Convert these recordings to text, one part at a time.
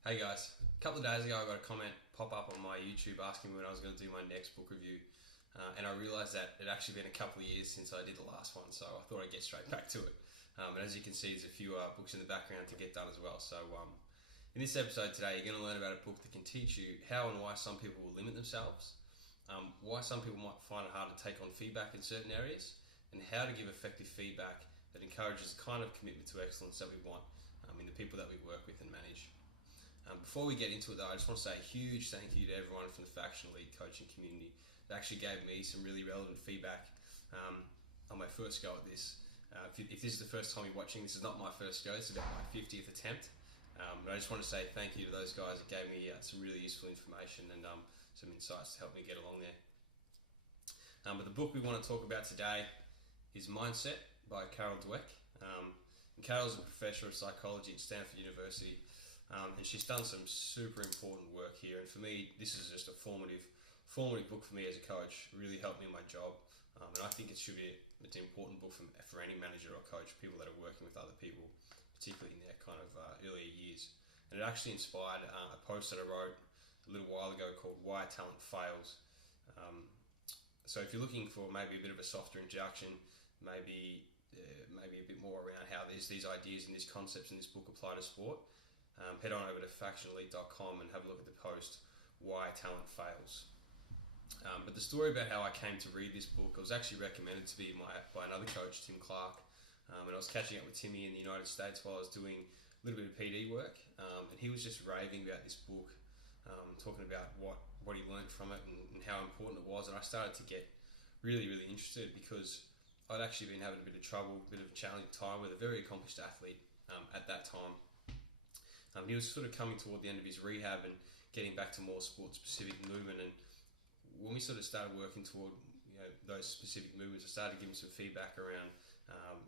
Hey guys, a couple of days ago I got a comment pop up on my YouTube asking me when I was going to do my next book review, and I realised that it had actually been a couple of years since I did the last one, so I thought I'd get straight back to it. And as you can see, there's a few books in the background to get done as well. So in this episode today, you're going to learn about a book that can teach you how and why some people will limit themselves, why some people might find it hard to take on feedback in certain areas, and how to give effective feedback that encourages the kind of commitment to excellence that we want in the people that we work with and manage. Before we get into it though, I just want to say a huge thank you to everyone from the Faction Elite coaching community that actually gave me some really relevant feedback on my first go at this. If this is the first time you're watching, this is not my first go, it's about my 50th attempt. But I just want to say thank you to those guys that gave me some really useful information and some insights to help me get along there. But the book we want to talk about today is Mindset by Carol Dweck. And Carol's a professor of psychology at Stanford University. And she's done some super important work here. And for me, this is just a formative book for me as a coach. Really helped me in my job. And I think it's an important book for any manager or coach, people that are working with other people, particularly in their kind of earlier years. And it actually inspired a post that I wrote a little while ago called Why Talent Fails. So if you're looking for maybe a bit of a softer introduction, maybe a bit more around how these ideas and these concepts in this book apply to sport, head on over to factionelite.com and have a look at the post Why Talent Fails. But the story about how I came to read this book, I was actually recommended to me by another coach, Tim Clark, and I was catching up with Timmy in the United States while I was doing a little bit of PD work, and he was just raving about this book, talking about what he learned from it and how important it was, and I started to get really interested because I'd actually been having a bit of trouble, a bit of a challenging time with a very accomplished athlete at that time. He was sort of coming toward the end of his rehab and getting back to more sport-specific movement. And when we sort of started working toward those specific movements, I started giving some feedback around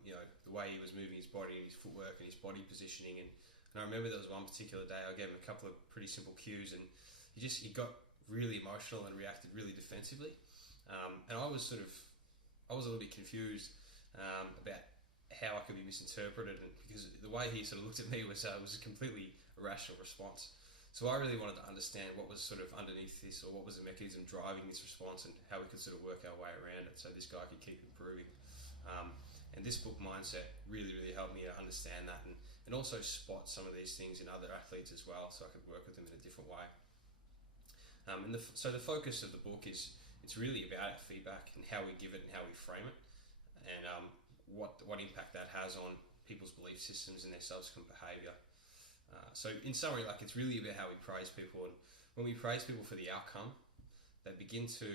the way he was moving his body and his footwork and his body positioning. And I remember there was one particular day I gave him a couple of pretty simple cues, and he got really emotional and reacted really defensively. And I was a little bit confused about how I could be misinterpreted, and because the way he sort of looked at me was a completely irrational response. So I really wanted to understand what was sort of underneath this, or what was the mechanism driving this response, and how we could sort of work our way around it so this guy could keep improving. And this book, Mindset, really helped me to understand that and also spot some of these things in other athletes as well, so I could work with them in a different way. So the focus of the book is it's really about feedback and how we give it and how we frame it, and what impact that has on people's belief systems and their subsequent behaviour. So in summary, it's really about how we praise people, and when we praise people for the outcome, they begin to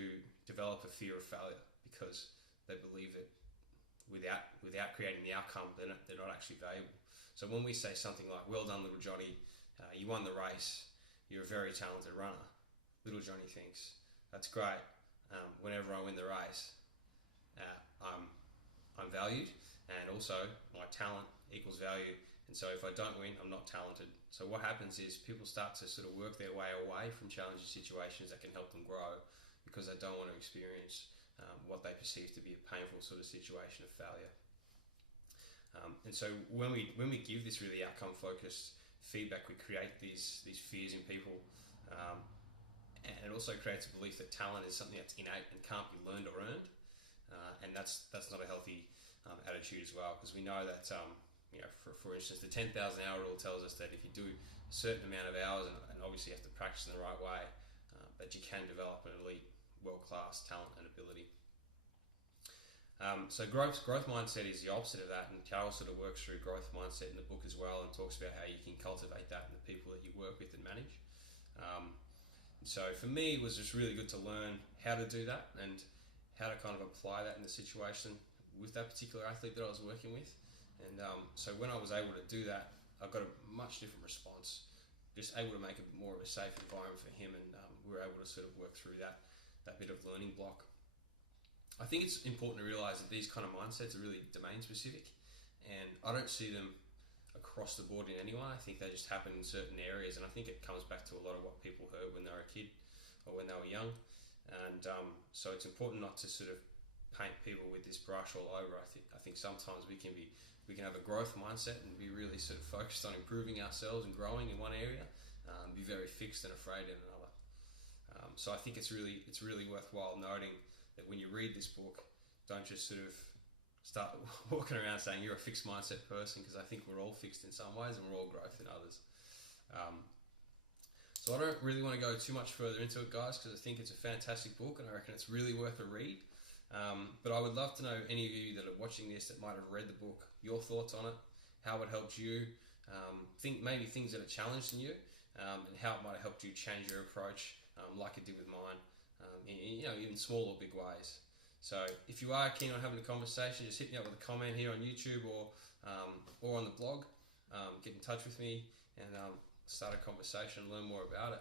develop a fear of failure because they believe that without creating the outcome, they're not actually valuable. So when we say something like, "Well done, little Johnny, you won the race, you're a very talented runner," little Johnny thinks, "That's great. Whenever I win the race, I'm valued, and also my talent equals value, and so if I don't win, I'm not talented." So what happens is people start to sort of work their way away from challenging situations that can help them grow because they don't want to experience what they perceive to be a painful sort of situation of failure. And so when we give this really outcome focused feedback, we create these fears in people, and it also creates a belief that talent is something that's innate and can't be learned or earned. And that's not a healthy attitude as well, because we know that for instance, the 10,000 hour rule tells us that if you do a certain amount of hours, and obviously you have to practice in the right way, that you can develop an elite, world-class talent and ability. So growth mindset is the opposite of that, and Carol sort of works through growth mindset in the book as well, and talks about how you can cultivate that in the people that you work with and manage. So for me, it was just really good to learn how to do that and how to kind of apply that in the situation with that particular athlete that I was working with. And so when I was able to do that, I got a much different response, just able to make it more of a safe environment for him, and we were able to sort of work through that bit of learning block. I think it's important to realise that these kind of mindsets are really domain specific, and I don't see them across the board in anyone. I think they just happen in certain areas, and I think it comes back to a lot of what people heard when they were a kid or when they were young. And so it's important not to sort of paint people with this brush all over. I think sometimes we can have a growth mindset and be really sort of focused on improving ourselves and growing in one area, fixed and afraid in another. So I think it's really worthwhile noting that when you read this book, don't just sort of start walking around saying you're a fixed mindset person, because I think we're all fixed in some ways and we're all growth in others. So I don't really want to go too much further into it, guys, because I think it's a fantastic book and I reckon it's really worth a read. But I would love to know any of you that are watching this that might have read the book, your thoughts on it, how it helped you, think maybe things that are challenged in you, and how it might have helped you change your approach, like it did with mine, in even small or big ways. So if you are keen on having a conversation, just hit me up with a comment here on YouTube or on the blog. Get in touch with me and start a conversation and learn more about it.